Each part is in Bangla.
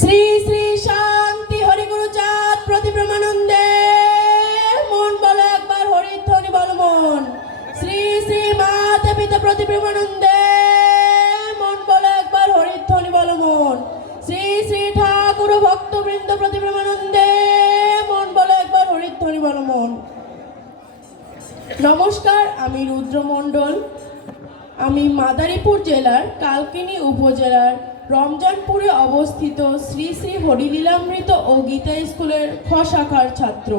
শ্রী শ্রী শান্তি হরিগুরু চাঁদ প্রতি মন বলো একবার হরিধ্বনি বল মন। শ্রী শ্রী মাতা পিতা প্রতি প্রমানন্দে মন বলো একবার হরিধ্বনি বল মন। শ্রী শ্রী ঠাকুর ভক্তবৃন্দ প্রতি প্রমানন্দে মন বলো একবার হরিধ্বনি বল মন। নমস্কার, আমি রুদ্র মণ্ডল আমি মাদারীপুর জেলার কালকিনি উপজেলার রমজানপুরে অবস্থিত শ্রী শ্রী হরিলীলামৃত ও গীতা স্কুলের খ শাখার ছাত্র।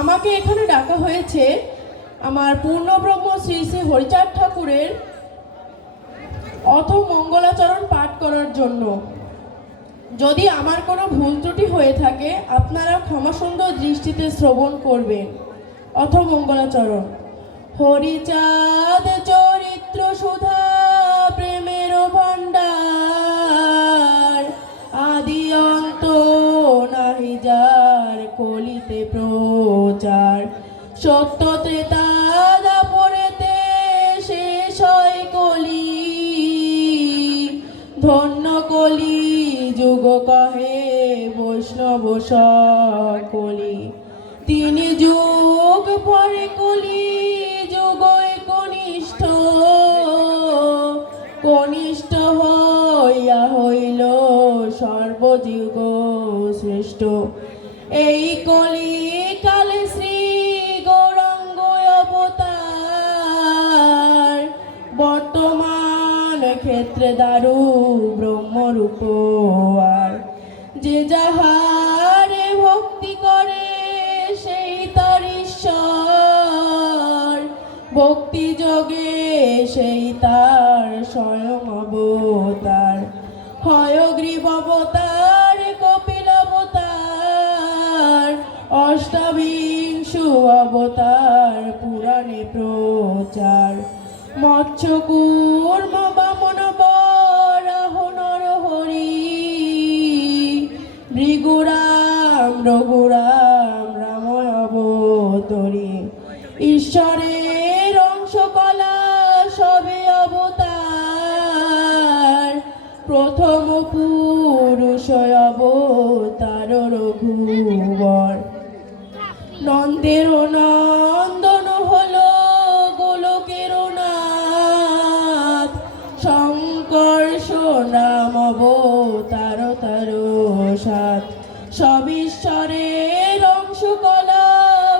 আমাকে এখানে ডাকা হয়েছে আমার পূর্ণব্রহ্ম শ্রী শ্রী হরিচাঁদ ঠাকুরের অথ মঙ্গলাচরণ পাঠ করার জন্য। যদি আমার কোনো ভুল ত্রুটি হয়ে থাকে, আপনারা ক্ষমাসুন্দর দৃষ্টিতে শ্রবণ করবেন। অথ মঙ্গলাচরণ হরিচাঁদ চরিত্র সুধা, প্রেমের ভাণ্ডার। সত্য কলি। ধন্য কলি, যুগ কহে সকলি। তিনি যুগ পরে কলি যুগ কনিষ্ঠ। কনিষ্ঠ হইয়া হইল সর্বযুগ শ্রেষ্ঠ। এই কলি কালে ক্ষেত্রে দারু ব্রহ্মরূপ আর। যে যাহারে ভক্তি করে, সেই তার ঈশ্বর। ভক্তি যোগে সেই তার স্বয়ং অবতার। হয়গ্রীব অবতার, কপিল অবতার। অষ্টাবিংশু অবতার, পুরাণে প্রচার। মৎস্য কুর্ম ভৃগুরাম রাম রাময় অবতরী। ঈশ্বরের অংশ কলা সবে অবতার। প্রথম পুরুষ অবতার রঘুবর। নন্দের সবিশ্বরের অংশ কলা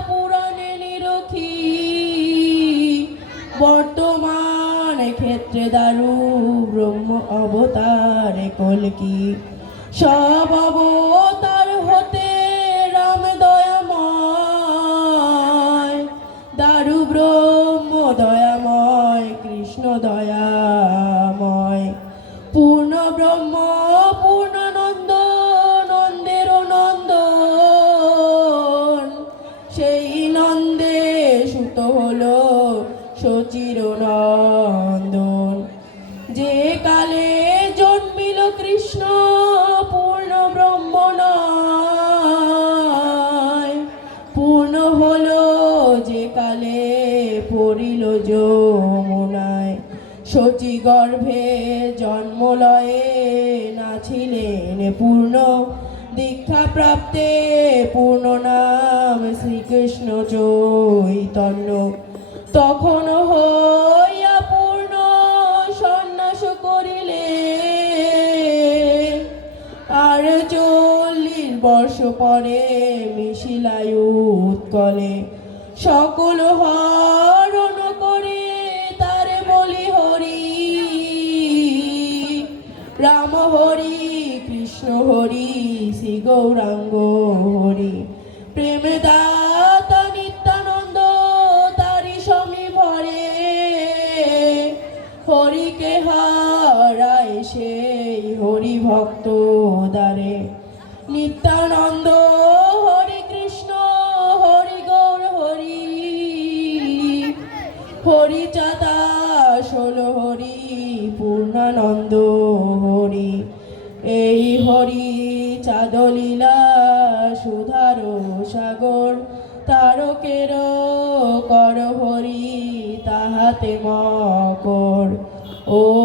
পুরাণে নিরখি। বর্তমান ক্ষেত্রে দারু ব্রহ্ম অবতার কলকি সব অবতার হতে রাম দয়াময়, দারু ব্রহ্ম দয়াময়, কৃষ্ণ দয়াময় সচির নন্দন যে কালে জন্মিল কৃষ্ণ, পূর্ণ ব্রহ্ম পূর্ণ হলো যে কালে পড়িল যমুনায়। সচি গর্ভে জন্মলয়ে নাছিলেন পূর্ণ। দীক্ষা প্রাপ্তে পূর্ণ নাম শ্রীকৃষ্ণ চৈতন্য। তখন হইয়া পূর্ণ সন্ন্যাস করিলে। আর চল্লিশ বর্ষ পরে মিশিলায় উৎকলে। সকল হরণ করে তারে বলি হরি। রাম হরি, কৃষ্ণ হরি, শ্রী গৌরাঙ্গ হারায় সেই হরি ভক্ত দ্বারে। নিত্যানন্দ হরি কৃষ্ণ, হরি গৌর, হরি হরি চাতা ষোল হরি, পূর্ণানন্দ হরি। এই হরি চাদলীলা, সুধার সাগর। তারকের কর হরি, তাহাতে মকর। ou